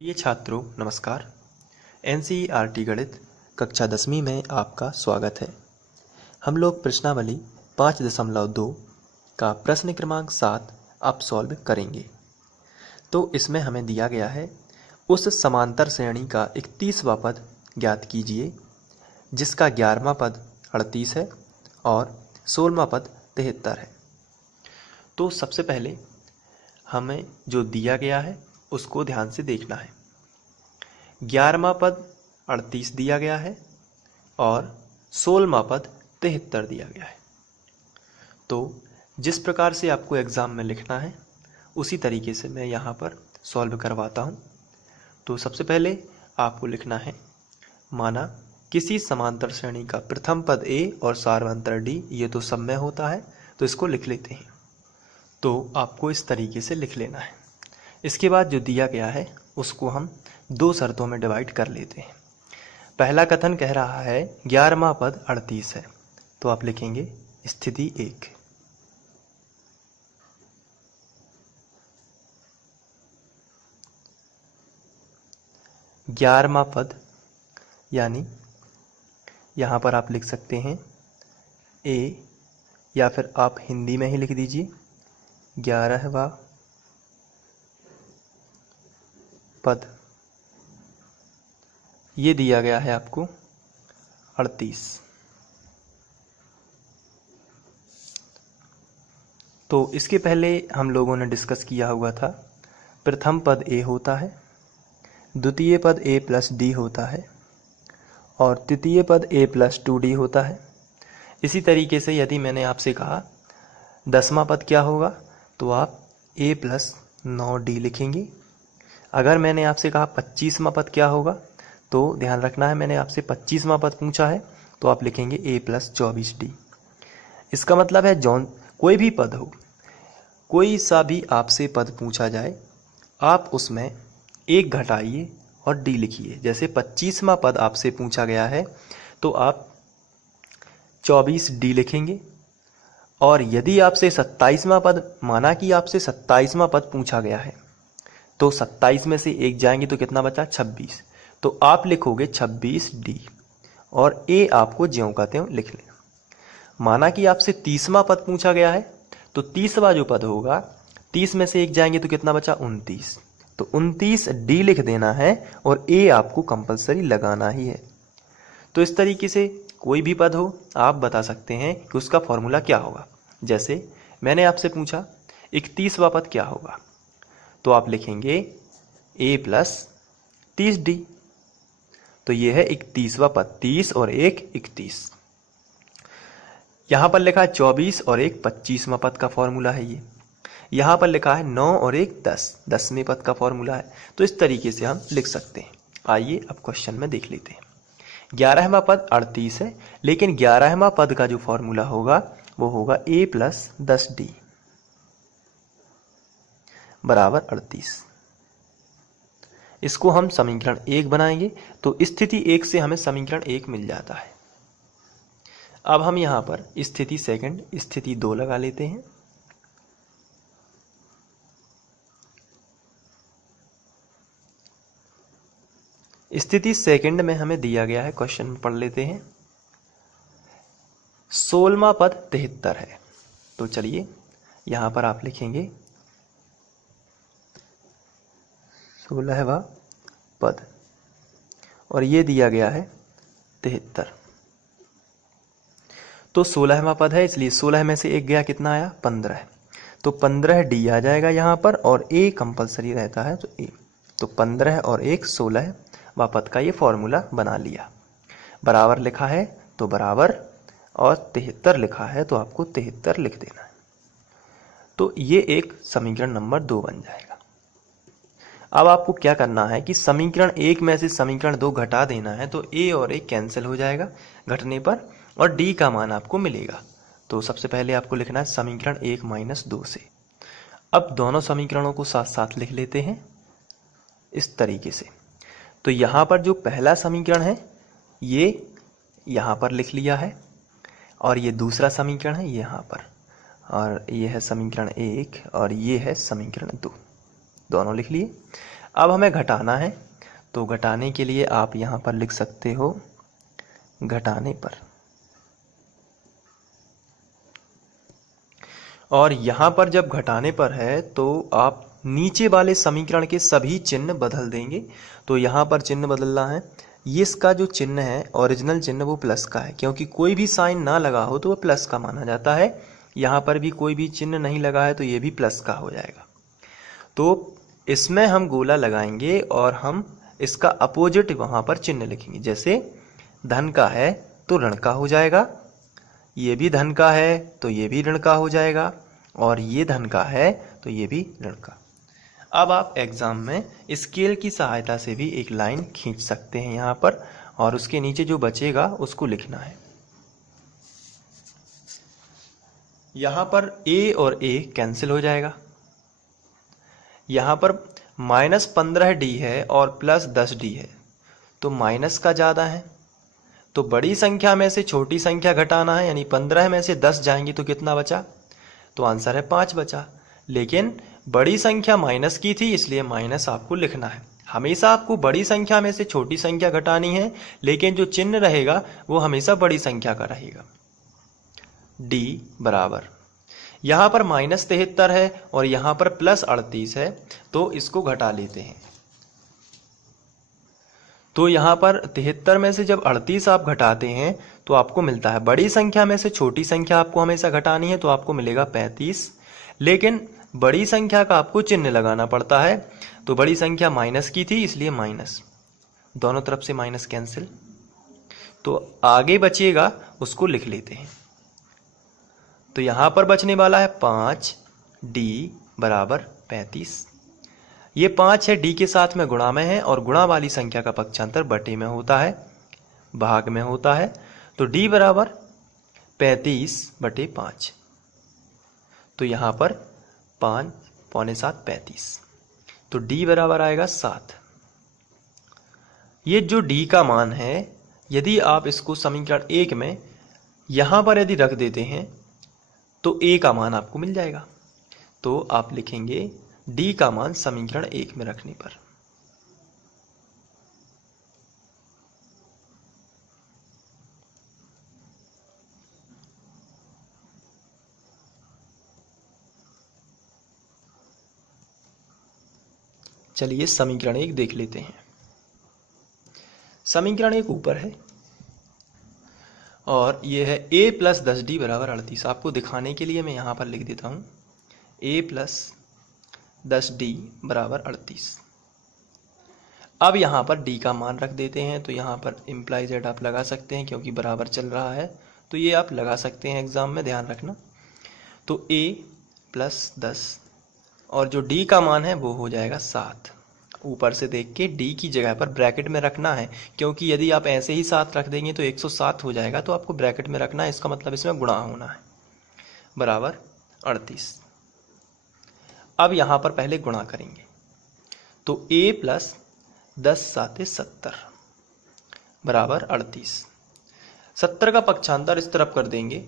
प्रिय छात्रों नमस्कार। एनसीईआरटी गणित कक्षा 10वीं में आपका स्वागत है। हम लोग प्रश्नावली 5.2 का प्रश्न क्रमांक 7 अब सॉल्व करेंगे। तो इसमें हमें दिया गया है उस समांतर श्रेणी का 31वां पद ज्ञात कीजिए जिसका 11वां पद 38 है और 16वां पद 73 है। तो सबसे पहले हमें जो दिया गया है उसको ध्यान से देखना है। 11वां पद 38 दिया गया है और 16वां पद 73 दिया गया है। तो जिस प्रकार से आपको एग्ज़ाम में लिखना है उसी तरीके से मैं यहाँ पर सॉल्व करवाता हूँ। तो सबसे पहले आपको लिखना है, माना किसी समांतर श्रेणी का प्रथम पद a और सार्वंतर d, ये तो सब में होता है तो इसको लिख लेते हैं। तो आपको इस तरीके से लिख लेना है। इसके बाद जो दिया गया है उसको हम दो शर्तों में डिवाइड कर लेते हैं। पहला कथन कह रहा है 11वां पद 38 है, तो आप लिखेंगे स्थिति 1। ग्यारहवां पद यानी यहाँ पर आप लिख सकते हैं a, या फिर आप हिंदी में ही लिख दीजिए 11वां पद, ये दिया गया है आपको 38। तो इसके पहले हम लोगों ने डिस्कस किया हुआ था, प्रथम पद a होता है, द्वितीय पद a प्लस d होता है और तृतीय पद a प्लस 2d होता है। इसी तरीके से यदि मैंने आपसे कहा 10वां पद क्या होगा तो आप a प्लस 9d लिखेंगे। अगर मैंने आपसे कहा 25वां पद क्या होगा तो ध्यान रखना है, मैंने आपसे 25वां पद पूछा है तो आप लिखेंगे a प्लस 24d। इसका मतलब है कोई भी पद हो, कोई सा भी आपसे पद पूछा जाए, आप उसमें एक घटाइए और d लिखिए। जैसे 25वां पद आपसे पूछा गया है तो आप 24d लिखेंगे। और यदि आपसे 27वां पद, माना कि आपसे 27वां पद पूछा गया है तो 27 में से एक जाएंगे तो कितना बचा 26, तो आप लिखोगे 26d और a आपको ज्यों का त्यों लिख लेना। माना कि आपसे 30वां पद पूछा गया है तो 30वां जो पद होगा 30 में से एक जाएंगे तो कितना बचा 29, तो 29d लिख देना है और a आपको कंपलसरी लगाना ही है। तो इस तरीके से कोई भी पद हो आप बता सकते हैं कि उसका फॉर्मूला क्या होगा। जैसे मैंने आपसे पूछा 31वां पद क्या होगा तो आप लिखेंगे a प्लस 30d। तो ये है 31वां पद, 30 और 1 31। यहाँ पर लिखा है 24 और 1 25वां पद का फॉर्मूला है ये। यहाँ पर लिखा है 9 और 1 10, 10वें पद का फॉर्मूला है। तो इस तरीके से हम लिख सकते हैं। आइए अब क्वेश्चन में देख लेते हैं। 11वां पद 38 है, लेकिन 11वां पद का जो फॉर्मूला होगा वो होगा a प्लस 10d बराबर 38। इसको हम समीकरण 1 बनाएंगे तो स्थिति 1 से हमें समीकरण 1 मिल जाता है। अब हम यहाँ पर स्थिति सेकंड, स्थिति 2 लगा लेते हैं। स्थिति सेकंड में हमें दिया गया है, क्वेश्चन में पढ़ लेते हैं। 16वां पद 73 है, तो चलिए यहाँ पर आप लिखेंगे 16वां पद और ये दिया गया है 73। तो 16वां पद है इसलिए 16 में से एक गया कितना आया 15, तो 15d आ जाएगा यहाँ पर और a कंपलसरी रहता है तो a, तो 15 और 1 16वां पद का ये फॉर्मूला बना लिया। बराबर लिखा है तो बराबर और 73 लिखा है तो आपको 73 लिख देना है। तो ये एक समीकरण नंबर 2 बन जाएगा। अब आपको क्या करना है कि समीकरण 1 में से समीकरण 2 घटा देना है, तो a और a कैंसिल हो जाएगा घटने पर और d का मान आपको मिलेगा। तो सबसे पहले आपको लिखना है समीकरण 1 माइनस 2 से। अब दोनों समीकरणों को साथ साथ लिख लेते हैं इस तरीके से। तो यहाँ पर जो पहला समीकरण है ये यहाँ पर लिख लिया है और ये दूसरा समीकरण है यहाँ पर, और ये है समीकरण 1 और ये है समीकरण 2, दोनों लिख लिए। अब हमें घटाना है, तो घटाने के लिए आप यहाँ पर लिख सकते हो घटाने पर, और यहाँ पर जब घटाने पर है तो आप नीचे वाले समीकरण के सभी चिन्ह बदल देंगे। तो यहाँ पर चिन्ह बदलना है, ये इसका जो चिन्ह है ओरिजिनल चिन्ह वो प्लस का है, क्योंकि कोई भी साइन ना लगा हो तो वो प्लस का माना जाता है। यहाँ पर भी कोई भी चिन्ह नहीं लगा है तो ये भी प्लस का हो जाएगा। तो इसमें हम गोला लगाएंगे और हम इसका अपोजिट वहाँ पर चिन्ह लिखेंगे। जैसे धन का है तो ऋण का हो जाएगा, ये भी धन का है तो ये भी ऋण का हो जाएगा, और ये धन का है तो ये भी ऋण का। अब आप एग्जाम में स्केल की सहायता से भी एक लाइन खींच सकते हैं यहाँ पर, और उसके नीचे जो बचेगा उसको लिखना है। यहाँ पर a और a कैंसिल हो जाएगा। यहाँ पर -15d है और +10d है, तो माइनस का ज़्यादा है, तो बड़ी संख्या में से छोटी संख्या घटाना है, यानी 15 में से 10 जाएंगी तो कितना बचा, तो आंसर है 5 बचा। लेकिन बड़ी संख्या माइनस की थी इसलिए माइनस आपको लिखना है। हमेशा आपको बड़ी संख्या में से छोटी संख्या घटानी है, लेकिन जो चिन्ह रहेगा वो हमेशा बड़ी संख्या का रहेगा। d बराबर, यहाँ पर -73 है और यहाँ पर +38 है, तो इसको घटा लेते हैं। तो यहाँ पर 73 में से जब 38 आप घटाते हैं तो आपको मिलता है, बड़ी संख्या में से छोटी संख्या आपको हमेशा घटानी है तो आपको मिलेगा 35, लेकिन बड़ी संख्या का आपको चिन्ह लगाना पड़ता है। तो बड़ी संख्या माइनस की थी इसलिए माइनस, दोनों तरफ से माइनस कैंसिल, तो आगे बचेगा उसको लिख लेते हैं। तो यहाँ पर बचने वाला है 5d बराबर 35। ये 5 है, d के साथ में गुणा में है, और गुणा वाली संख्या का पक्षांतर बटे में होता है, भाग में होता है। तो d बराबर 35/5, तो यहाँ पर 5 पौने 7 35, तो d बराबर आएगा 7। ये जो d का मान है, यदि आप इसको समीकरण 1 में यहाँ पर यदि रख देते हैं तो a का मान आपको मिल जाएगा। तो आप लिखेंगे d का मान समीकरण 1 में रखने पर। चलिए समीकरण 1 देख लेते हैं। समीकरण 1 ऊपर है और ये है a + 10d बराबर 38। आपको दिखाने के लिए मैं यहाँ पर लिख देता हूँ a + 10d बराबर 38। अब यहाँ पर d का मान रख देते हैं, तो यहाँ पर इम्प्लाई जेड आप लगा सकते हैं क्योंकि बराबर चल रहा है, तो ये आप लगा सकते हैं एग्जाम में, ध्यान रखना। तो a + 10 और जो d का मान है वो हो जाएगा 7। ऊपर से देख के d की जगह पर ब्रैकेट में रखना है, क्योंकि यदि आप ऐसे ही 7 रख देंगे तो 107 हो जाएगा, तो आपको ब्रैकेट में रखना है, इसका मतलब इसमें गुणा होना है, बराबर 38। अब यहाँ पर पहले गुणा करेंगे, तो a + 10 7 70 बराबर 38। 70 का पक्षांतर इस तरफ कर देंगे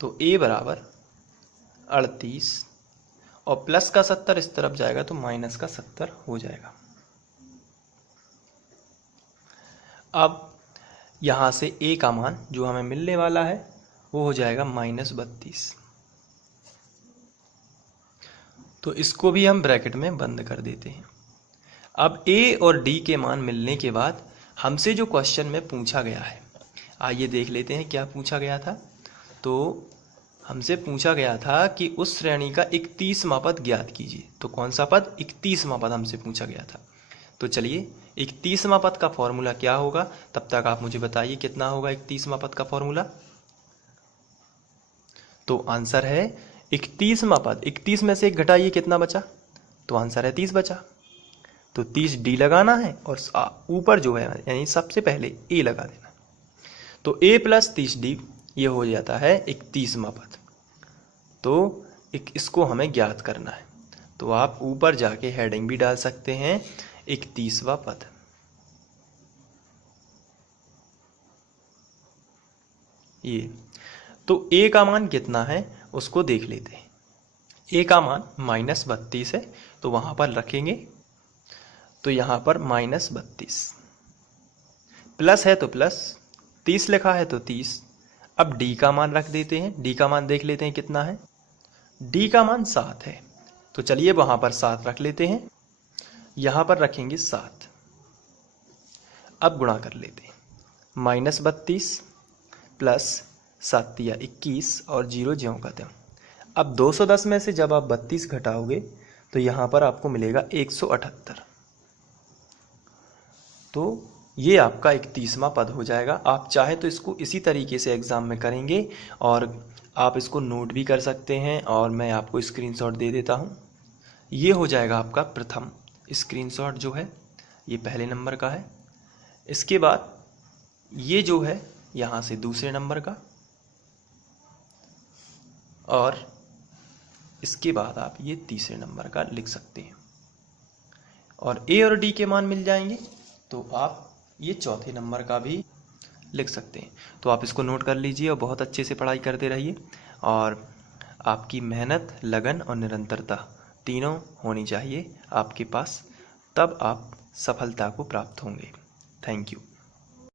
तो a बराबर 38 और प्लस का 70 इस तरफ जाएगा तो माइनस का 70 हो जाएगा। अब यहाँ से a का मान जो हमें मिलने वाला है वो हो जाएगा -32। तो इसको भी हम ब्रैकेट में बंद कर देते हैं। अब a और d के मान मिलने के बाद हमसे जो क्वेश्चन में पूछा गया है, आइए देख लेते हैं क्या पूछा गया था। तो हमसे पूछा गया था कि उस श्रेणी का 31वां पद ज्ञात कीजिए। तो कौन सा पद? 31वां पद हमसे पूछा गया था। तो चलिए 31वां पद का फॉर्मूला क्या होगा, तब तक आप मुझे बताइए कितना होगा 31वां पद का फॉर्मूला। तो आंसर है 31वां पद, 31 में से 1 घटाइए कितना बचा, तो आंसर है 30 बचा। तो 30d लगाना है और ऊपर जो है यानी सबसे पहले a लगा देना। तो a + 30d ये हो जाता है 31वां पद। तो इसको हमें ज्ञात करना है, तो आप ऊपर जाके हेडिंग भी डाल सकते हैं 31वां पद। ये तो a का मान कितना है उसको देख लेते हैं। a का मान -32 है, तो वहां पर रखेंगे तो यहाँ पर -32, प्लस है तो प्लस, 30 लिखा है तो 30। अब d का मान रख देते हैं, d का मान देख लेते हैं कितना है। d का मान 7 है, तो चलिए वहाँ पर 7 रख लेते हैं, यहाँ पर रखेंगे 7। अब गुणा कर लेते हैं, -32 प्लस 7 या 21 और 0 ज्यों का त्यों। अब 210 में से जब आप 32 घटाओगे तो यहाँ पर आपको मिलेगा 178। तो ये आपका 31वां पद हो जाएगा। आप चाहे तो इसको इसी तरीके से एग्ज़ाम में करेंगे और आप इसको नोट भी कर सकते हैं, और मैं आपको स्क्रीनशॉट दे देता हूँ। ये हो जाएगा आपका प्रथम स्क्रीनशॉट जो है, ये पहले नंबर का है। इसके बाद ये जो है यहाँ से दूसरे नंबर का, और इसके बाद आप ये तीसरे नंबर का लिख सकते हैं, और ए और डी के मान मिल जाएंगे तो आप ये चौथे नंबर का भी लिख सकते हैं। तो आप इसको नोट कर लीजिए और बहुत अच्छे से पढ़ाई करते रहिए, और आपकी मेहनत, लगन और निरंतरता तीनों होनी चाहिए आपके पास, तब आप सफलता को प्राप्त होंगे। Thank you.